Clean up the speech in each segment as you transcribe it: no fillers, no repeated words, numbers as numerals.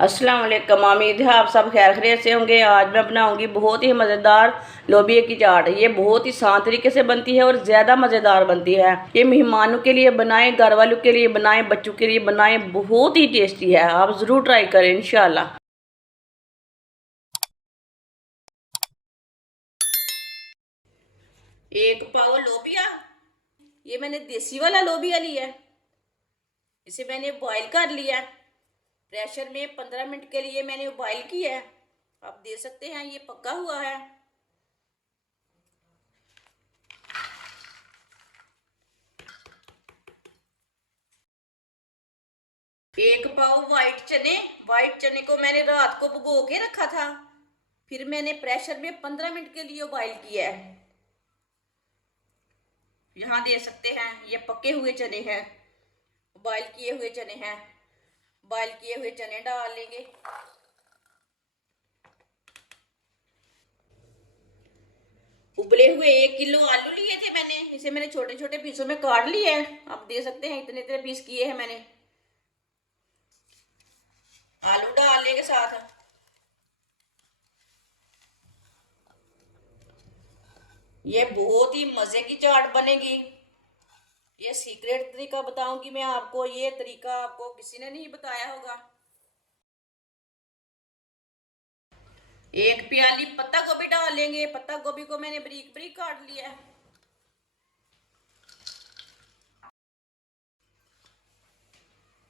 अस्सलाम वालेकुम। उम्मीद है आप सब खैर खैरियत से होंगे। आज मैं बनाऊंगी बहुत ही मज़ेदार लोबिया की चाट। ये बहुत ही आसान तरीके से बनती है और ज़्यादा मज़ेदार बनती है। ये मेहमानों के लिए बनाएं, घर वालों के लिए बनाएं, बच्चों के लिए बनाएं, बहुत ही टेस्टी है। आप ज़रूर ट्राई करें इंशाल्लाह। एक पाव लोबिया, ये मैंने देसी वाला लोबिया लिया है। इसे मैंने बॉईल कर लिया है। प्रेशर में 15 मिनट के लिए मैंने बॉईल किया है। आप देख सकते हैं ये पका हुआ है। एक पाव व्हाइट चने को मैंने रात को भिगो के रखा था। फिर मैंने प्रेशर में 15 मिनट के लिए बॉईल किया है। यहाँ देख सकते हैं ये पके हुए चने हैं, बॉईल किए हुए चने हैं। बॉईल किए हुए चने डाल लेंगे। उबले हुए 1 किलो आलू लिए थे मैंने, इसे मैंने छोटे छोटे पीसों में काट लिया है। आप देख सकते हैं इतने इतने पीस किए हैं मैंने। आलू डाल लेंगे साथ। ये बहुत ही मजे की चाट बनेगी। ये सीक्रेट तरीका बताऊंगी मैं आपको। ये तरीका आपको किसी ने नहीं बताया होगा। एक प्याली पत्ता गोभी डाल लेंगे। पत्ता गोभी को मैंने बारीक बारीक काट लिया है।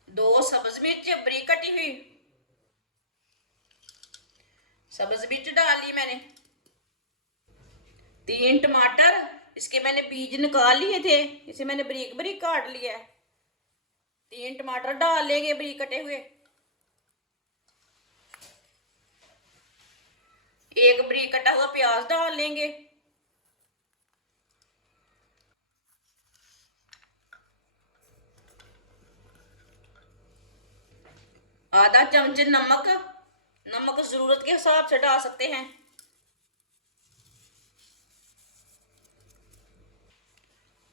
दो सब्ज मिर्च बारीक कटी हुई, सब्ज मिर्च डाल ली मैंने। 3 टमाटर, इसके मैंने बीज निकाल लिए थे, इसे मैंने बारीक बारीक काट लिया है। 3 टमाटर डाल लेंगे बारीक कटे हुए। एक बारीक कटा हुआ प्याज डाल लेंगे। आधा चम्मच नमक, नमक जरूरत के हिसाब से डाल सकते हैं।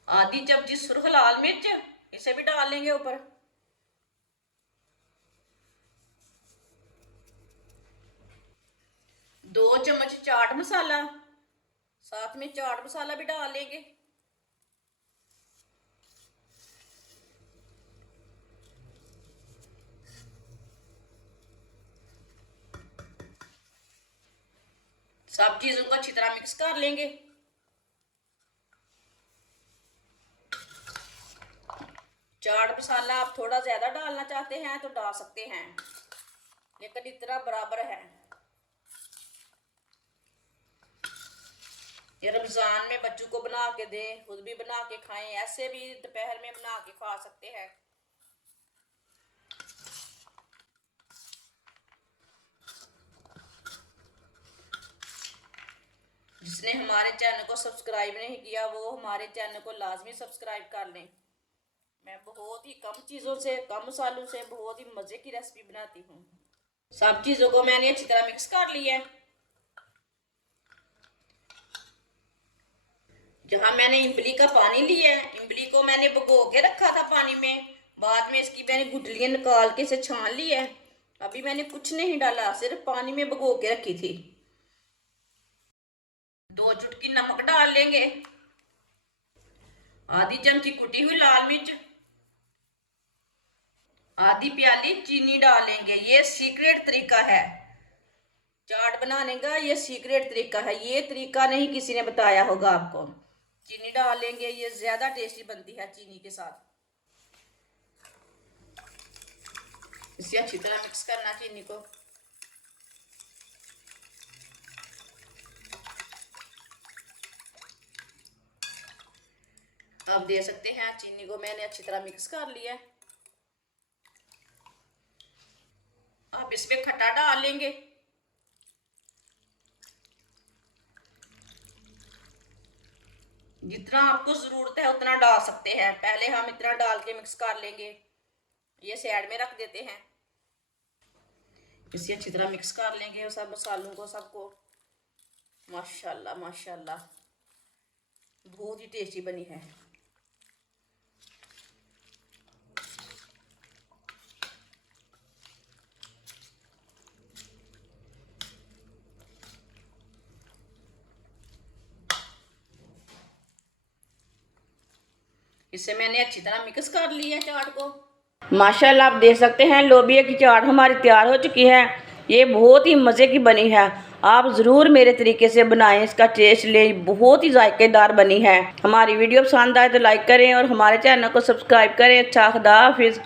आधी चम्मच सुर्ख लाल मिर्च, इसे भी डाल लेंगे ऊपर। 2 चम्मच चाट मसाला, साथ में चाट मसाला भी डाल लेंगे। सब चीजों को अच्छी तरह मिक्स कर लेंगे। चाट मसाला आप थोड़ा ज्यादा डालना चाहते हैं तो डाल सकते हैं, लेकिन इतना बराबर है। ये रमजान में बच्चों को बना के दें, खुद भी बना के खाएं, ऐसे भी दोपहर में बना के खा सकते हैं। जिसने हमारे चैनल को सब्सक्राइब नहीं किया वो हमारे चैनल को लाजमी सब्सक्राइब कर लें। मैं बहुत ही कम चीज़ों से, कम मसालों से बहुत ही मज़े की रेसिपी बनाती हूँ। सब चीज़ों को मैंने अच्छी तरह मिक्स कर लिया है। जहाँ मैंने इमली का पानी लिया है, इमली को मैंने भिगो के रखा था पानी में। बाद में इसकी मैंने गुठलियाँ निकाल के इसे छान लिया है। अभी मैंने कुछ नहीं डाला, सिर्फ पानी में भिगो के रखी थी। 2 चुटकी नमक डाल लेंगे। आधी चमची कुटी हुई लाल मिर्च, आधी प्याली चीनी डालेंगे। ये सीक्रेट तरीका है चाट बनाने का, ये सीक्रेट तरीका है। ये तरीका नहीं किसी ने बताया होगा आपको। चीनी डालेंगे, ये ज्यादा टेस्टी बनती है चीनी के साथ। इसे अच्छी तरह मिक्स करना चीनी को। आप देख सकते हैं चीनी को मैंने अच्छी तरह मिक्स कर लिया है। आप इसमें खट्टा डाल लेंगे। जितना आपको जरूरत है उतना डाल सकते हैं। पहले हम इतना डाल के मिक्स कर लेंगे, ये साइड में रख देते हैं। इसे अच्छी तरह मिक्स कर लेंगे सब मसालों को, सबको। माशाल्लाह माशाल्लाह, बहुत ही टेस्टी बनी है। इसे मैंने अच्छी तरह मिक्स कर लिया चाट को। माशाल्लाह आप देख सकते हैं लोबिया की चाट हमारी तैयार हो चुकी है। ये बहुत ही मज़े की बनी है। आप ज़रूर मेरे तरीके से बनाएं, इसका टेस्ट ले बहुत ही जायकेदार बनी है। हमारी वीडियो पसंद आए तो लाइक करें और हमारे चैनल को सब्सक्राइब करें। अच्छा, खुदा हाफिज़।